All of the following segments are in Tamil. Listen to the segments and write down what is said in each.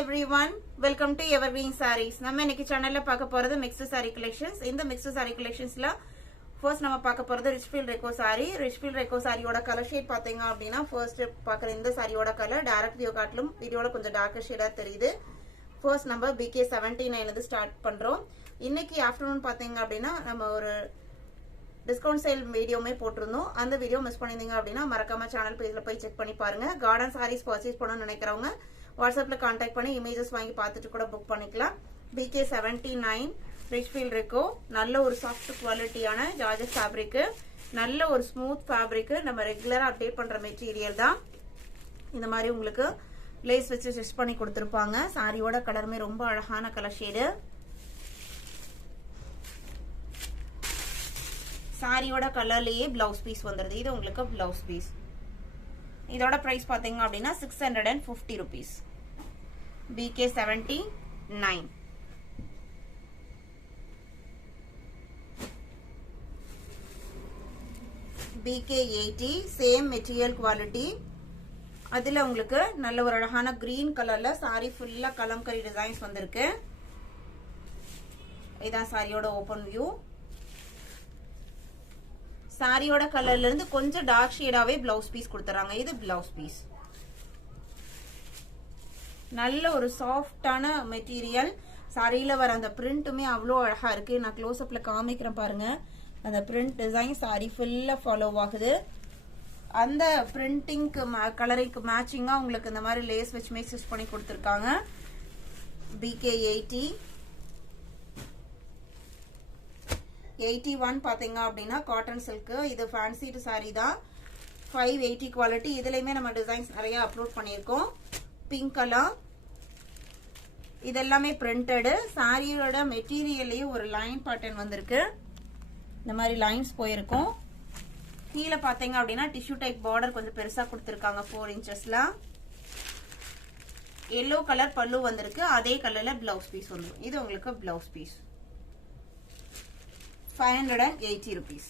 everyone, welcome to Evergreen Sarees. நம்ம இன்னைக்கு சேனல்ல பார்க்க போறது mixed saree collections. இந்த mixed saree collectionsல first நம்ம பார்க்க போறது rich feel reco saree. Rich feel reco saree-யோட color shade பாத்தீங்க அப்படினா first பார்க்குற இந்த saree-யோட color direct view காட்டிலும் வீடியோல கொஞ்சம் darker shade-ஆ தெரியுது. First நம்ம BK79 ல இருந்து ஸ்டார்ட் பண்றோம். இன்னைக்கு afternoon பாத்தீங்க அப்படினா நம்ம ஒரு டிஸ்கவுண்ட் சேல் வீடியோமே போட்டுருந்தோம். அந்த வீடியோ மிஸ் பண்ணிருந்தீங்க அப்படினா மறக்காம சேனல் பேஜ்ல போய் செக் பண்ணி பாருங்க. கார்டன் sarees பர்ச்சேஸ் பண்ணனும்னு நினைக்கிறவங்க வாட்ஸ்அப்ல கான்டாக்ட் பண்ணி இமேजेस வாங்கி பார்த்துட்டு கூட புக் பண்ணிக்கலாம். BK79 ரிச் ஃபீல் ரெக்கோ நல்ல ஒரு சாஃப்ட் குவாலிட்டியான ஜார்ஜெட் ஃபேப்ரிக், நல்ல ஒரு ஸ்மூத் ஃபேப்ரிக், நம்ம ரெகுலரா அப்டேட் பண்ற மெட்டீரியல் தான். இந்த மாதிரி உங்களுக்கு லேஸ் வச்சு ஸ்டிச் பண்ணி கொடுத்திருப்பாங்க. சாரியோட கலருமே ரொம்ப அழகான கலர் ஷேடு. சாரியோட கலர்லயே பிளவுஸ் பீஸ் வந்துருது. இது உங்களுக்கு பிளவுஸ் பீஸ். இதோட பிரைஸ் பாத்தீங்க அப்படின்னா 650 rupees. BK79. BK80 same material quality. அதுல உங்களுக்கு நல்ல ஒரு அழகான கிரீன் கலர்ல சாரி ஃபுல்லா கலம்கரி டிசைன்ஸ் வந்திருக்கு. இதான் சாரியோட ஓபன் வியூ. சாரியோட கலர்ல இருந்து கொஞ்சம் டார்க் ஷேடாவே பிளவுஸ் பீஸ் கொடுத்துறாங்க. இது பிளவுஸ் பீஸ். நல்ல ஒரு சாஃப்டான மெட்டீரியல். சாரியில வர அந்த பிரிண்ட்டுமே அவ்வளோ அழகா இருக்கு. நான் க்ளோஸ் அப்ல காமிக்கிறேன் பாருங்க. அந்த பிரிண்ட் டிசைன் சாரி ஃபுல்லா ஃபாலோ ஆகுது. அந்த பிரிண்டிங்க்கு கலரிங்க்கு மேட்சிங்கா உங்களுக்கு இந்த மாதிரி லேஸ் வச்சு ஸ்டிச் பண்ணி கொடுத்துருக்காங்க. BK80 81 பாத்தீங்க அப்படின்னா காட்டன் சில்க். இது ஃபேன்சி சாரி தான். 580 குவாலிட்டி. இதுலயுமே நம்ம டிசைன்ஸ் நிறைய அப்லோட் பண்ணியிருக்கோம். Pink colour. இதெல்லாமே பிரிண்டட். சாரியோட மெட்டீரியல்லையே ஒரு லைன் பேட்டர்ன் வந்திருக்கு. இந்த மாதிரி லைன்ஸ் போயிருக்கும். கீழே பாத்தீங்க அப்படின்னா டிஷ்யூ டைப் பார்டர் கொஞ்சம் பெருசா கொடுத்திருக்காங்க 4 inchesல. எல்லோ கலர் பல்லு வந்திருக்கு. அதே கலர்ல பிளவுஸ் பீஸ் வந்துடும். இது உங்களுக்கு blouse piece. 580 rupees.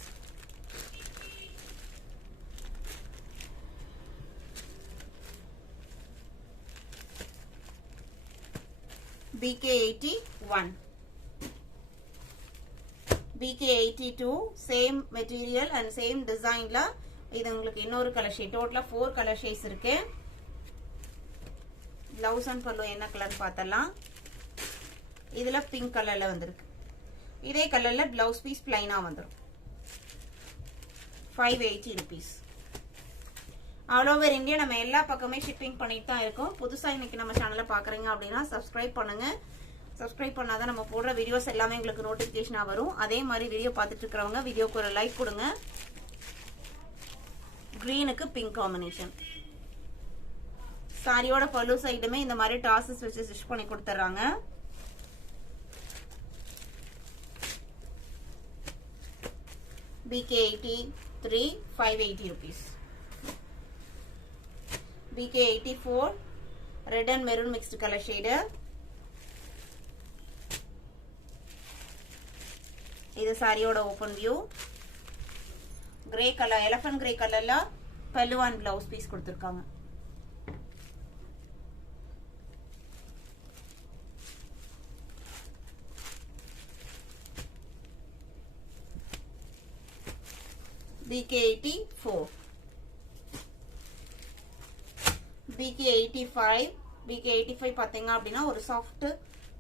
BK81. BK82 same material and same design ல இது உங்களுக்கு இன்னொரு கலர் ஷேட். டோட்டலா 4 கலர் ஷேட்ஸ் இருக்கு. பிளவுஸ் அண்ட் பல்லு என்ன கலர் பார்த்தலாம். இதுல பிங்க் கலர்ல வந்திருக்கு. இதே கலர்ல பிளவுஸ் பீஸ் பிளைனா வந்துரும். 580 rupees. ஆல் ஓவர் இந்தியா நம்ம எல்லா பக்கமே ஷிப்பிங் பண்ணிட்டு தான் இருக்கோம். புதுசா இன்னைக்கு நம்ம சேனலை பாக்குறீங்க அப்படின்னா சப்ஸ்கிரைப் பண்ணுங்க. சப்ஸ்கிரைப் பண்ணாதான் நம்ம போடுற வீடியோஸ் எல்லாமே உங்களுக்கு நோட்டிபிகேஷனா வரும். அதே மாதிரி வீடியோ பார்த்துட்டு இருக்கிறவங்க வீடியோக்கு ஒரு லைக் கொடுங்க. கிரீனுக்கு பிங்க் காம்பினேஷன். சாரியோட பல்லு சைடுமே இந்த மாதிரி டாசஸ் வச்சு ஸ்டிச் பண்ணி கொடுத்துறாங்க. BK83 580 rupees. BK84 red and maroon mixed color shade. இது சாரியோட open view. Grey colour elephant grey கலர்ல பல்லு அண்ட் பிளவுஸ் பீஸ் கொடுத்திருக்காங்க. BK84. BK85. BK85 பாத்தீங்க அப்படின்னா ஒரு சாஃப்ட்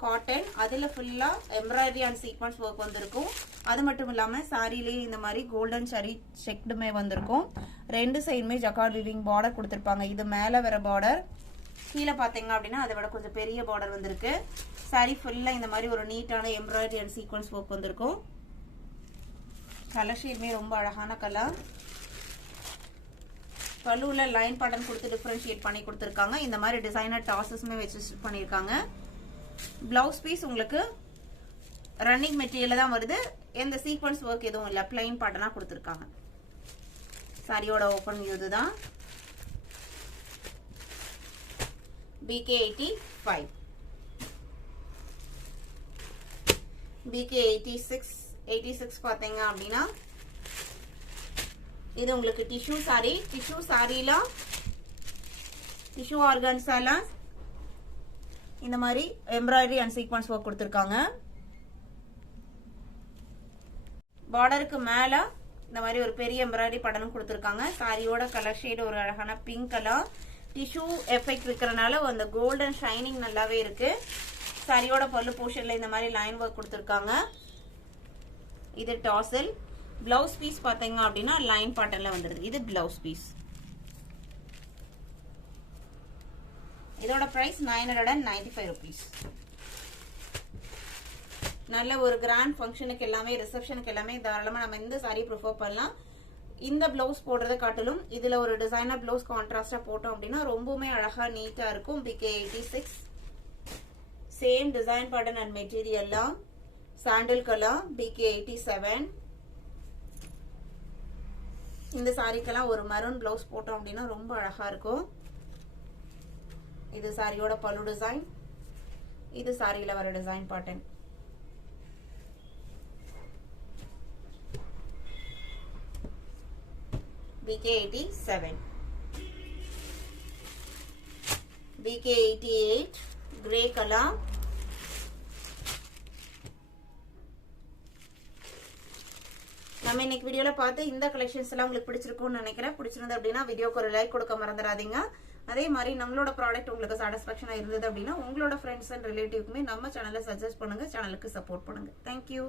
காட்டன். அதுல ஃபுல்லா எம்ப்ராய்டரி அண்ட் சீக்வன்ஸ் ஒர்க் வந்திருக்கும். அது மட்டும் இல்லாம சாரிலேயே இந்த மாதிரி கோல்டன் சரி செக்டுமே வந்திருக்கும். ரெண்டு சைடுமே ஜக்கார்ட் வீவிங் பார்டர் கொடுத்திருப்பாங்க. இது மேல வர பார்டர், கீழே பாத்தீங்க அப்படின்னா அதை விட கொஞ்சம் பெரிய பார்டர் வந்திருக்கு. சாரி ஃபுல்லா இந்த மாதிரி ஒரு நீட்டான எம்ப்ராய்டரி அண்ட் சீக்வன்ஸ் ஒர்க் வந்திருக்கும். கலர் ஷேட்மே ரொம்ப அழகான கலர். பல்லுல லைன் பேட்டர்ன் கொடுத்து டிஃபரன்ஷியேட் பண்ணி கொடுத்திருக்காங்க. இந்த மாதிரி டிசைனர் டாசஸ்மே வச்சு ஸ்டிச் பண்ணிருக்காங்க. பிளவுஸ் பீஸ் உங்களுக்கு ரன்னிங் மெட்டீரியல்ல தான் வருது. எந்த சீக்வன்ஸ் ஒர்க் எதுவும் இல்ல, பிளைன் பேட்டர்னா கொடுத்திருக்காங்க. சாரியோட ஓபன் வியூ இதுதான். BK85. BK86 பாத்தீங்க அப்படின்னா இது உங்களுக்கு டிஷ்யூ சாரி. டிஷ்யூ சாரில டிஷ்யூ ஆர்கன்ஸால இந்த மாதிரி எம்ப்ராய்டரி அண்ட் சீக்வன்ஸ் ஒர்க் கொடுத்திருக்காங்க. பார்டருக்கு மேல இந்த மாதிரி ஒரு பெரிய எம்ப்ராய்டரி படனும் கொடுத்திருக்காங்க. சாரியோட கலர் ஷேட் ஒரு அழகான பிங்க் கலர். டிஷ்யூ எஃபெக்ட் இருக்கிறனால அந்த கோல்டன் ஷைனிங் நல்லாவே இருக்கு. சாரியோட பல்லு போர்ஷன்ல இந்த மாதிரி லைன் ஒர்க் கொடுத்திருக்காங்க. இது டாசல். பிளவுஸ் பீஸ் பாத்தீங்க அப்படின்னா லைன் பாட்டன்ல வந்துருது. இது பிளவுஸ் பீஸ். இதோட பிரைஸ் 995 rupees. நல்ல ஒரு கிராண்ட் ஃபங்க்ஷனுக்கு எல்லாமே ரிசப்ஷனுக்கு எல்லாமே தாராளமா நம்ம இந்த சாரி ப்ரிஃபர் பண்ணலாம். இந்த பிளவுஸ் போடுறத காட்டிலும் இதுல ஒரு டிசைனர் பிளவுஸ் கான்ட்ராஸ்டா போட்டோம் அப்படின்னா ரொம்பவுமே அழகா நீட்டா இருக்கும். BK86 same design pattern and மெட்டீரியல்லாம் சாண்டல் கலர் BK87. இந்த சாரிக்கெல்லாம் ஒரு மரூன் பிளவுஸ் போட்டோம் அப்படின்னா ரொம்ப அழகா இருக்கும். இது சாரியோட பல்லு டிசைன். இது சாரியில வர design pattern. BK87 BK88 grey colour. நம்ம இன்னைக்கு வீடியோல பார்த்து இந்த கலெக்ஷன்ஸ் எல்லாம் உங்களுக்கு பிடிச்சிருக்கும்னு நினைக்கிறேன். பிடிச்சிருந்தது அப்படின்னா வீடியோக்கு ஒரு லைக் கொடுக்க மறந்துடாதீங்க. அதே மாதிரி நம்மளோட ப்ராடக்ட் உங்களுக்கு சாட்டிஸ்ஃபேக்ஷனா இருந்தது அப்படின்னா உங்களோட ஃப்ரெண்ட்ஸ் அண்ட் ரிலேட்டிவ்க்குமே நம்ம சேனலை சஜஸ்ட் பண்ணுங்க. சேனலுக்கு சப்போர்ட் பண்ணுங்க. தேங்க்யூ.